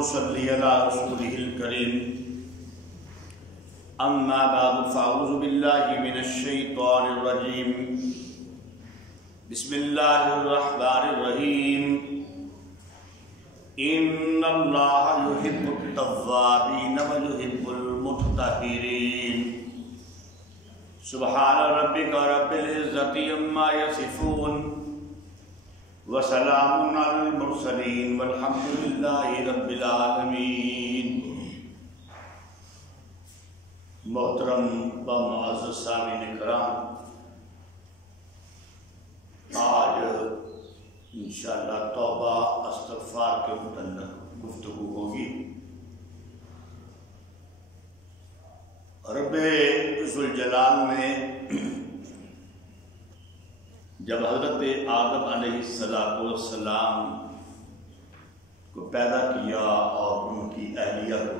ونصلي على رسوله الكريم أما بعد فأعوذ بالله من الشيطان الرجيم بسم الله الرحمن الرحيم إن الله يحب التوابين ويحب المتطهرين سبحان ربك رب العزة عما يصفون وسلام على المرسلين والحمد لله رب العالمين۔ محترم و معزز سامعین کرام، آج انشاءاللہ توبہ استغفار کے متعلق گفتگو ہوگی۔ رب ذوالجلال نے جب حضرت آدم علیہ السلام کو پیدا کیا اور ان کی اہلیہ کو،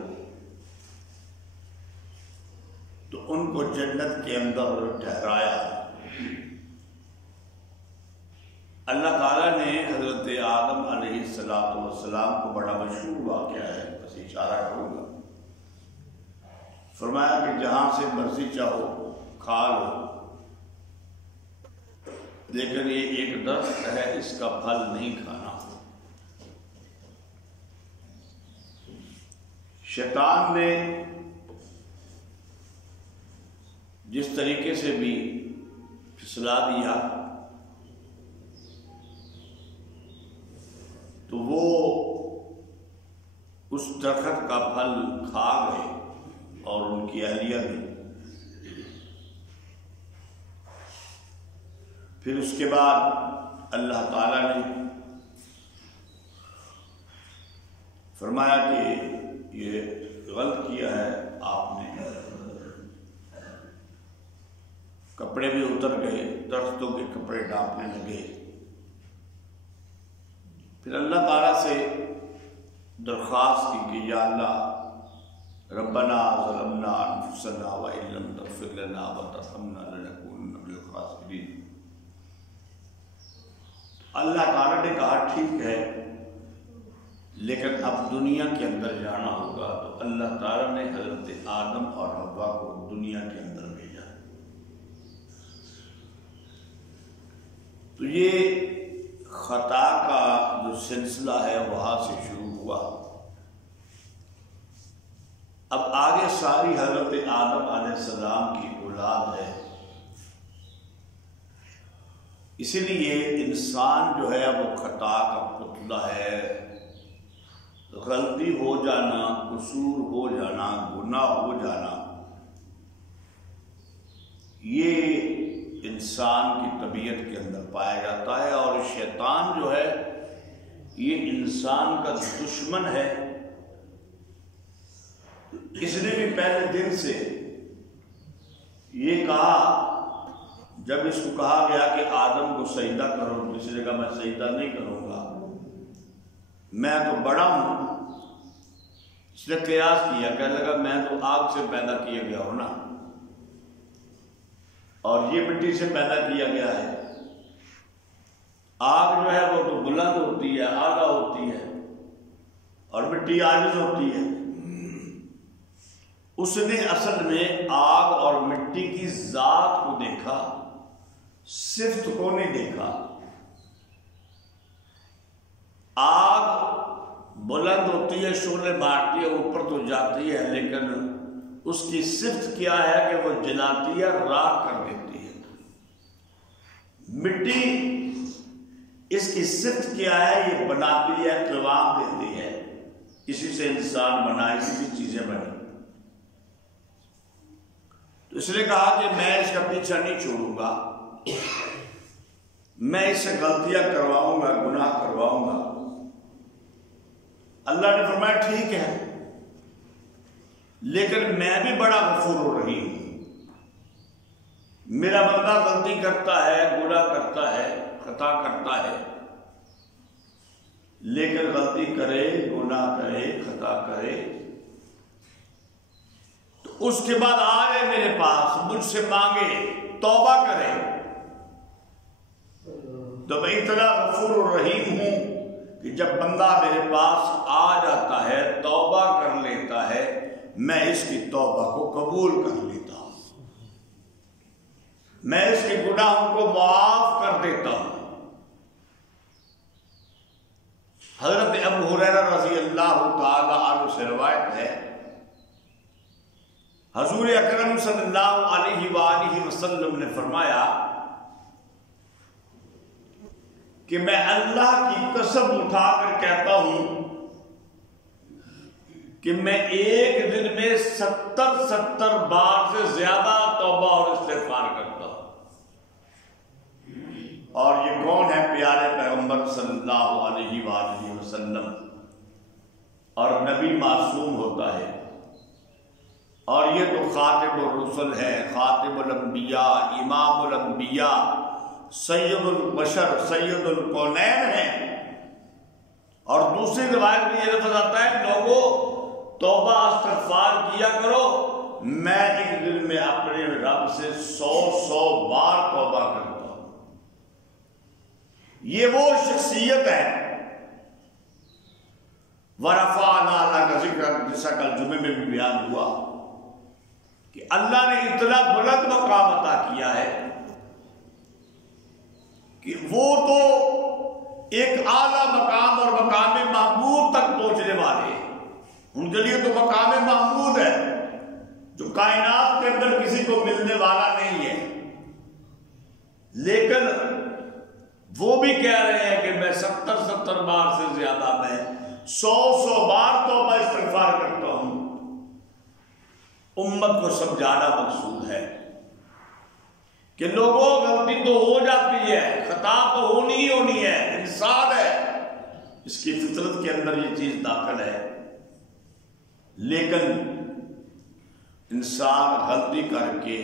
تو ان کو جنت کے اندر ٹھہرایا۔ اللہ تعالیٰ نے حضرت آدم علیہ السلام کو بڑا مشہور واقعہ ہے، بس اشارہ کروں گا، فرمایا کہ جہاں سے مرضی چاہو کھا لو، لیکن یہ ایک درخت ہے، اس کا پھل نہیں کھانا۔ شیطان نے جس طریقے سے بھی پھسلا دیا تو وہ اس درخت کا پھل کھا گئے اور ان کی اہلیہ بھی۔ پھر اس کے بعد اللہ تعالیٰ نے فرمایا کہ یہ غلط کیا ہے آپ نے، کپڑے بھی اتر گئے، درختوں کے کپڑے ڈھانپنے لگے۔ پھر اللہ تعالیٰ سے درخواست کی کہ یا اللہ ربنا ظلمنا انفسنا وان لم تغفر لنا وترحمنا لنکونن من الخاسرین۔ اللہ تعالیٰ نے کہا ٹھیک ہے، لیکن اب دنیا کے اندر جانا ہوگا، تو اللہ تعالیٰ نے حضرت آدم اور حوا کو دنیا کے اندر بھیجا۔ تو یہ خطا کا جو سلسلہ ہے وہاں سے شروع ہوا۔ اب آگے ساری حضرت آدم علیہ السلام کی اولاد ہے، اسی لیے انسان جو ہے وہ خطا کا پتلا ہے۔ غلطی ہو جانا، قصور ہو جانا، گناہ ہو جانا، یہ انسان کی طبیعت کے اندر پایا جاتا ہے، اور شیطان جو ہے یہ انسان کا دشمن ہے۔ اس نے بھی پہلے دن سے یہ کہا، جب اس کو کہا گیا کہ آدم کو سجدہ کرو، تو اس نے کہا میں سجدہ نہیں کروں گا، میں تو بڑا ہوں۔ اس نے قیاس کیا، کہنے لگا میں تو آگ سے پیدا کیا گیا ہوں نا، اور یہ مٹی سے پیدا کیا گیا ہے۔ آگ جو ہے وہ تو بلند ہوتی ہے، اعلیٰ ہوتی ہے، اور مٹی عاجز ہوتی ہے۔ اس نے اصل میں آگ اور مٹی کی ذات کو دیکھا، صفت کو نہیں دیکھا۔ آگ بلند ہوتی ہے، شعلے مارتی ہے، اوپر تو جاتی ہے، لیکن اس کی صفت کیا ہے کہ وہ جلاتی ہے، راکھ کر دیتی ہے۔ مٹی اس کی صفت کیا ہے؟ یہ بناتی ہے، قوام دیتی ہے۔ اسی سے انسان بنا، اسی سے چیزیں بنی۔ تو اس نے کہا کہ میں اس کا پیچھا نہیں چھوڑوں گا، میں اس سے غلطیاں کرواؤں گا، گناہ کرواؤں گا۔ اللہ نے فرمایا ٹھیک ہے، لیکن میں بھی بڑا غفور الرحیم ہوں۔ میرا بندہ غلطی کرتا ہے، گناہ کرتا ہے، خطا کرتا ہے، لیکن غلطی کرے، گناہ کرے، خطا کرے تو اس کے بعد آئے میرے پاس، مجھ سے مانگے، توبہ کرے، تو میں اتنا غفور الرحیم ہوں کہ جب بندہ میرے پاس آ جاتا ہے، میں اس کی توبہ کو قبول کر لیتا ہوں، میں اس کے گناہوں کو معاف کر دیتا ہوں۔ حضرت ابو ہریرہ رضی اللہ تعالی عنہ سے روایت ہے، حضور اکرم صلی اللہ علیہ وآلہ وسلم نے فرمایا کہ میں اللہ کی قسم اٹھا کر کہتا ہوں کہ میں ایک دن میں 70 بار سے زیادہ توبہ اور استغفار کرتا ہوں۔ اور یہ کون ہے؟ پیارے پیغمبر صلی اللہ علیہ وآلہ وسلم، اور نبی معصوم ہوتا ہے، اور یہ تو خاتم الرسل ہے، خاتم الانبیاء، امام الانبیاء، سید البشر، سید الکونین ہے۔ اور دوسری روایت میں یہ لفظ آتا ہے، لوگوں توبہ استغفار کیا کرو، میں ایک دن میں اپنے رب سے 100 بار توبہ کرتا ہوں۔ یہ وہ شخصیت ہے وَرَفَعْنَا لَكَ ذِكْرَكَ، جیسا کل جمعے میں بھی بیان ہوا کہ اللہ نے اتنا بلند مقام عطا کیا ہے کہ وہ تو ایک اعلیٰ مقام اور مقام محمود تک پہنچنے والے ہیں۔ ان کے لیے تو مقام محمود ہے جو کائنات کے اندر کسی کو ملنے والا نہیں ہے، لیکن وہ بھی کہہ رہے ہیں کہ میں 70 بار سے زیادہ، میں 100 بار توبہ استغفار کرتا ہوں۔ امت کو سمجھانا مقصود ہے کہ لوگوں غلطی تو ہو جاتی ہے، خطا تو ہونی ہی ہونی ہے، انسان ہے، اس کی فطرت کے اندر یہ چیز داخل ہے، لیکن انسان غلطی کر کے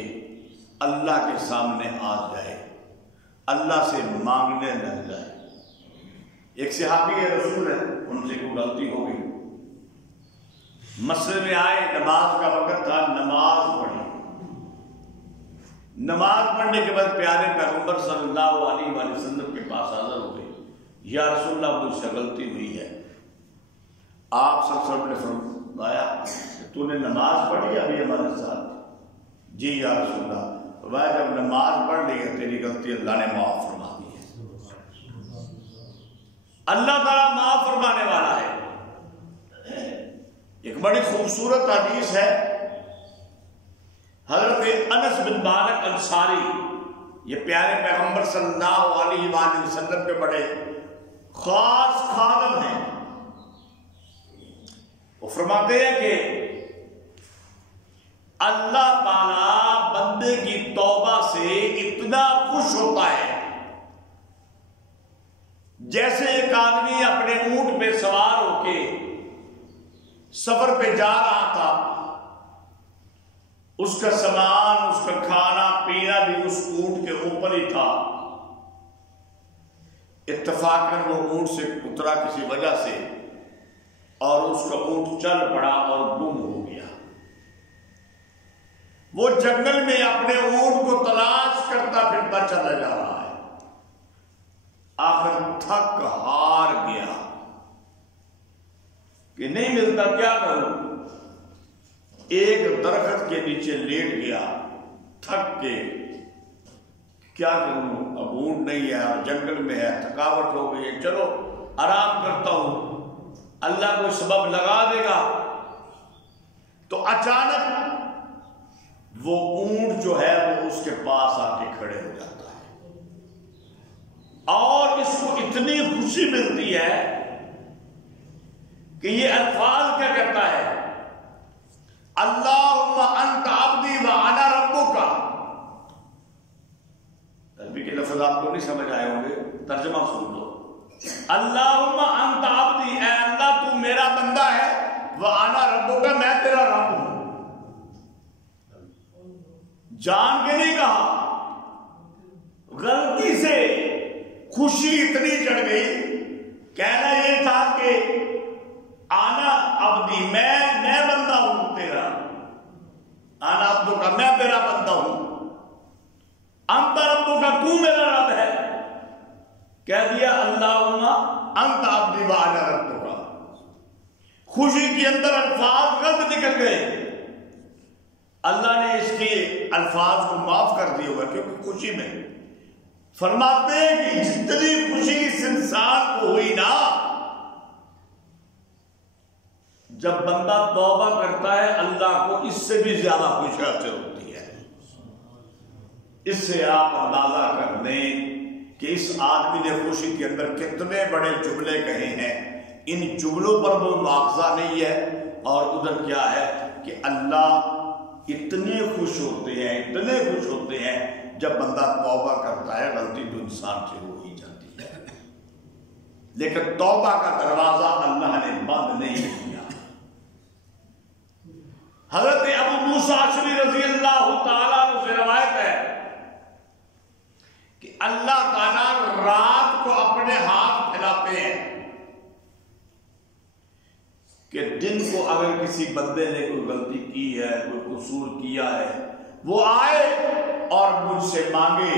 اللہ کے سامنے آ جائے، اللہ سے مانگنے لگ جائے۔ ایک صحابی رسول ہے، ان سے کوئی غلطی ہو گئی، مسجد میں آئے، نماز کا وقت تھا، نماز پڑھی، نماز پڑھنے کے بعد پیارے پیغمبر صلی اللہ علیہ وآلہ وسلم کے پاس حاضر ہو گئے، یا رسول اللہ مجھ سے غلطی ہوئی ہے۔ آپ صلی اللہ علیہ وسلم نے فرمایا تو نے نماز پڑھی ابھی ہمارے ساتھ؟ جی یا رسول اللہ، وہ جب نماز پڑھ لی ہے تیری غلطی اللہ نے معاف فرما دی ہے۔ اللہ تعالیٰ معاف فرمانے والا ہے۔ ایک بڑی خوبصورت حدیث ہے، حضرت انس بن مالک انصاری، یہ پیارے پیغمبر صلی اللہ علیہ وآلہ وسلم کے بڑے خاص خادم ہیں۔ وہ فرماتے ہیں کہ اللہ تعالیٰ بندے کی توبہ سے اتنا خوش ہوتا ہے جیسے ایک آدمی اپنے اونٹ پہ سوار ہو کے سفر پہ جا رہا تھا، اس کا سامان، اس کا کھانا پینا بھی اس اونٹ کے اوپر ہی تھا، اتفاقاً وہ اونٹ سے اترا کسی وجہ سے اور اس کا اونٹ چل پڑا اور گم ہو گیا۔ وہ جنگل میں اپنے اونٹ کو تلاش کرتا پھرتا چلا جا رہا ہے، آخر تھک ہار گیا کہ نہیں ملتا، کیا کروں؟ ایک درخت کے نیچے لیٹ گیا تھک کے، کیا کروں، اب اونٹ نہیں ہے، اب جنگل میں ہے، تھکاوٹ ہو گئی ہے، چلو آرام کرتا ہوں، اللہ کوئی سبب لگا دے گا۔ تو اچانک وہ اونٹ جو ہے وہ اس کے پاس آ کے کھڑے ہو جاتا ہے، اور اس کو اتنی خوشی ملتی ہے کہ یہ الفاظ کیا کہتا ہے، اللہم انت عبدی وانا ربک۔ عربی کے لفظ آپ کو نہیں سمجھ آئے ہوں گے، ترجمہ سن لو۔ اللہم انت عبدی، اے اللہ تو میرا بندہ ہے، وانا ربک، میں تیرا رب ہوں۔ جان کے نہیں کہا، غلطی سے خوشی اتنی چڑھ گئی، کہنا یہ تھا کہ آنا عبدی، میں بندہ ہوں تیرا، آنا عبدو کا، میں تیرا بندہ ہوں، انت ربو کا، تو میرا رب ہے، کہہ دیا اللہم انت عبدی وانا ربو کا۔ خوشی کے اندر الفاظ غلط نکل گئے، اللہ نے اس کے الفاظ کو معاف کر دیا ہوگا کیونکہ خوشی میں فرماتے ہیں کہ جتنی خوشی اس انسان کو ہوئی نا، جب بندہ توبہ کرتا ہے اللہ کو اس سے بھی زیادہ خوشی حاصل ہوتی ہے۔ اس سے آپ اندازہ کر لیں کہ اس آدمی نے خوشی کے اندر کتنے بڑے جملے کہے ہیں، ان جملوں پر وہ مواخذہ نہیں ہے، اور ادھر کیا ہے کہ اللہ اتنے خوش ہوتے ہیں جب بندہ توبہ کرتا ہے، غلطی تو انسان سے ہو ہی جاتی ہے، لیکن توبہ کا دروازہ اللہ نے بند نہیں کیا۔ حضرت ابو موسیٰ اشعری رضی اللہ تعالیٰ عنہ سے روایت ہے کہ اللہ تعالیٰ رات کو اپنے ہاتھ پھیلاتے ہیں کہ دن کو اگر کسی بندے نے کوئی غلطی کی ہے، کوئی قصور کیا ہے، وہ آئے اور مجھ سے مانگے،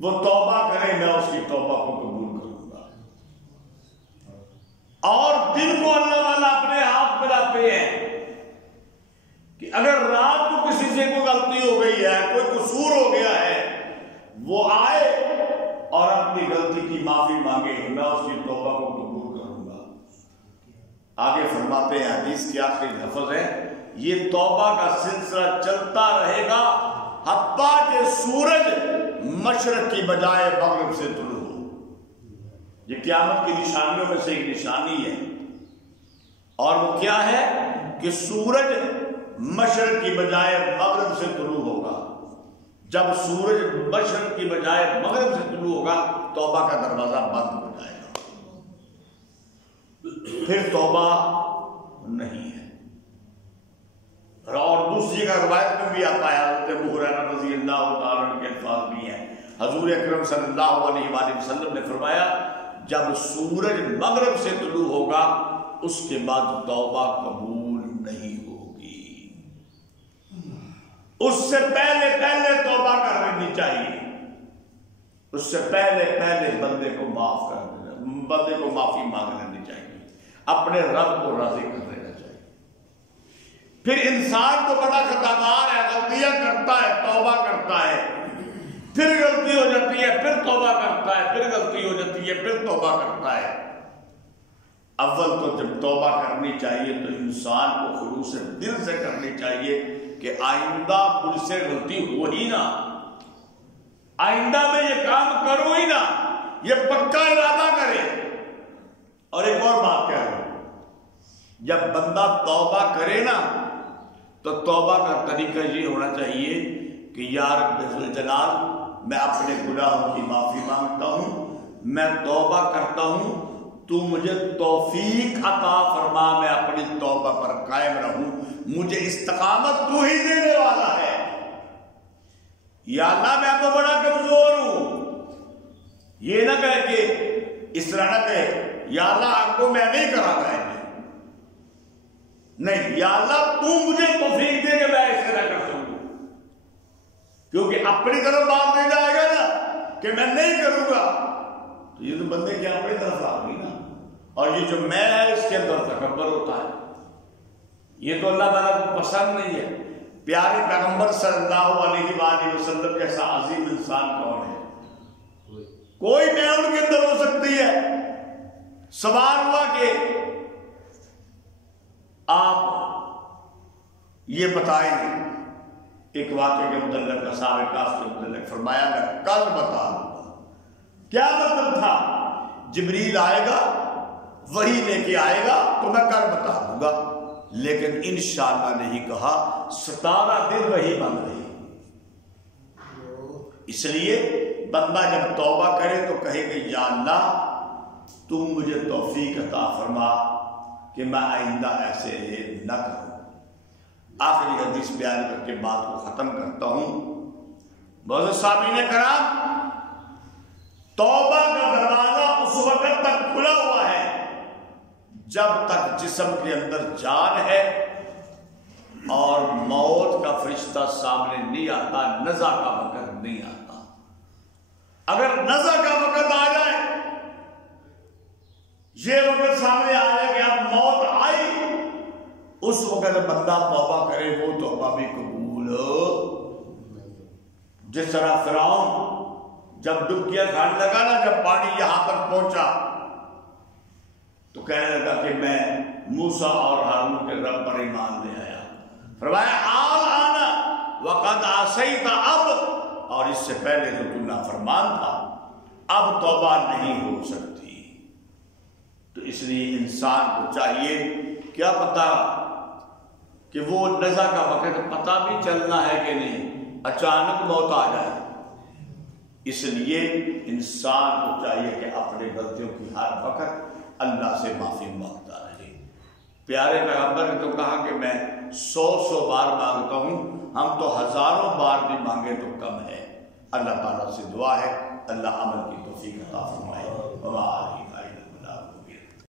وہ توبہ کرے، میں اس کی توبہ کو قبول کروں گا۔ اور دن کو اللہ تعالیٰ اپنے ہاتھ پھیلاتے ہیں کہ اگر رات کو کسی سے کوئی غلطی ہو گئی ہے، کوئی قصور ہو گیا ہے، وہ آئے اور اپنی غلطی کی معافی مانگے، میں اس کی توبہ کو قبول کروں گا۔ آگے فرماتے ہیں، حدیث کے آخری لفظ ہے، یہ توبہ کا سلسلہ چلتا رہے گا حتیٰ کہ سورج مشرق کی بجائے مغرب سے طلوع ہو۔ یہ قیامت کی نشانیوں میں سے ایک نشانی ہے، اور وہ کیا ہے کہ سورج مشرق کی بجائے مغرب سے طلوع ہوگا۔ جب سورج مشرق کی بجائے مغرب سے طلوع ہوگا، توبہ کا دروازہ بند ہو جائے گا، پھر توبہ نہیں ہے۔ اور دوسری کا روایت میں بھی آتا ہے، حضرت ابو ہریرہ رضی اللہ تعالیٰ عنہ کے الفاظ بھی ہیں، حضور اکرم صلی اللہ علیہ وآلہ وسلم نے فرمایا جب سورج مغرب سے طلوع ہوگا اس کے بعد توبہ قبول نہیں ہوگی، اس سے پہلے توبہ کر لینی چاہیے، اس سے پہلے بندے کو معاف کر دینا، بندے کو معافی مانگ لینی چاہیے، اپنے رب کو راضی کر دینا چاہیے۔ پھر انسان تو بڑا خطاکار ہے، غلطیاں کرتا ہے، توبہ کرتا ہے، پھر غلطی ہو جاتی ہے، پھر توبہ کرتا ہے، پھر غلطی ہو جاتی ہے، پھر توبہ کرتا ہے۔ اول تو جب توبہ کرنی چاہیے تو انسان کو خلوص دل سے کرنی چاہیے کہ آئندہ مجھ سے غلطی ہو ہی نہ، آئندہ میں یہ کام کروں ہی نہ، یہ پکا ارادہ کرے۔ اور ایک اور بات کہہ رہا ہوں، جب بندہ توبہ کرے نا تو توبہ کا طریقہ یہ ہونا چاہیے کہ یا رب ذوالجلال میں اپنے گناہوں کی معافی مانگتا ہوں، میں توبہ کرتا ہوں، تو مجھے توفیق عطا فرما، میں اپنی توبہ پر قائم رہوں، مجھے استقامت تو ہی دینے والا ہے۔ یا اللہ میں تو بڑا کمزور ہوں، یہ نہ کہے کہ اس طرح نہ کہے یا اللہ آپ کو میں نہیں کرا گا، نہیں، یا اللہ تو مجھے توفیق دے کہ میں ایسے نہ کر سکوں، کیونکہ اپنی طرف بات نہیں جائے گا نا کہ میں نہیں کروں گا تو یہ تو بندے کی اپنی طرف آ گئی نا، اور یہ جو میں ہے اس کے اندر تکبر ہوتا ہے، یہ تو اللہ تعالیٰ کو پسند نہیں ہے۔ پیارے پیغمبر صلی اللہ علیہ وآلہ وسلم جیسا عظیم انسان کون ہے؟ کوئی میں ان کے اندر ہو سکتی ہے۔ سوال ہوا کہ آپ یہ بتائیں ایک واقعے کے متعلق، اصحاب کہف کے متعلق، فرمایا میں کل بتا دوں گا۔ کیا مطلب تھا؟ جبریل آئے گا، وہی لے کے آئے گا تو میں کل بتا دوں گا، لیکن انشاءاللہ نہیں کہا، 17 دن وہی بند رہی۔ اس لیے بندہ جب توبہ کرے تو کہے کہ یا اللہ تم مجھے توفیق عطا فرما کہ میں آئندہ ایسے نہ کروں۔ آخری حدیث بیان کر کے بات کو ختم کرتا ہوں۔ بہت سامعین کرام، توبہ کا دروازہ اس وقت تک کھلا ہوا ہے جب تک جسم کے اندر جان ہے اور موت کا فرشتہ سامنے نہیں آتا، نزع کا وقت نہیں آتا۔ اگر نزع کا وقت آ جائے، یہ وقت سامنے آ جائے کہ اب موت آئی، اس وقت بندہ توبہ کرے وہ توبہ بھی قبول جس طرح فرعون جب ڈبکیاں کھانے لگا نا، جب پانی یہاں تک پہنچا تو کہنے لگا کہ میں موسیٰ اور ہارون کے رب پر ایمان لے آیا. فرمایا آن وقد عصیت، اب، اور اس سے پہلے تو تو نافرمان تھا، اب توبہ نہیں ہو سکتی. تو اس لیے انسان کو چاہیے، کیا پتا کہ وہ نزا کا وقت پتہ بھی چلنا ہے کہ نہیں، اچانک موت آ جائے. اس لیے انسان کو چاہیے کہ اپنے غلطیوں کی ہر وقت اللہ سے معافی مانگتا رہے. پیارے پیغمبر نے تو کہا کہ میں 100 بار مانگتا ہوں، ہم تو ہزاروں بار بھی مانگے تو کم ہے. اللہ تعالیٰ سے دعا ہے اللہ عمل کی توفیق عطا فرمائے.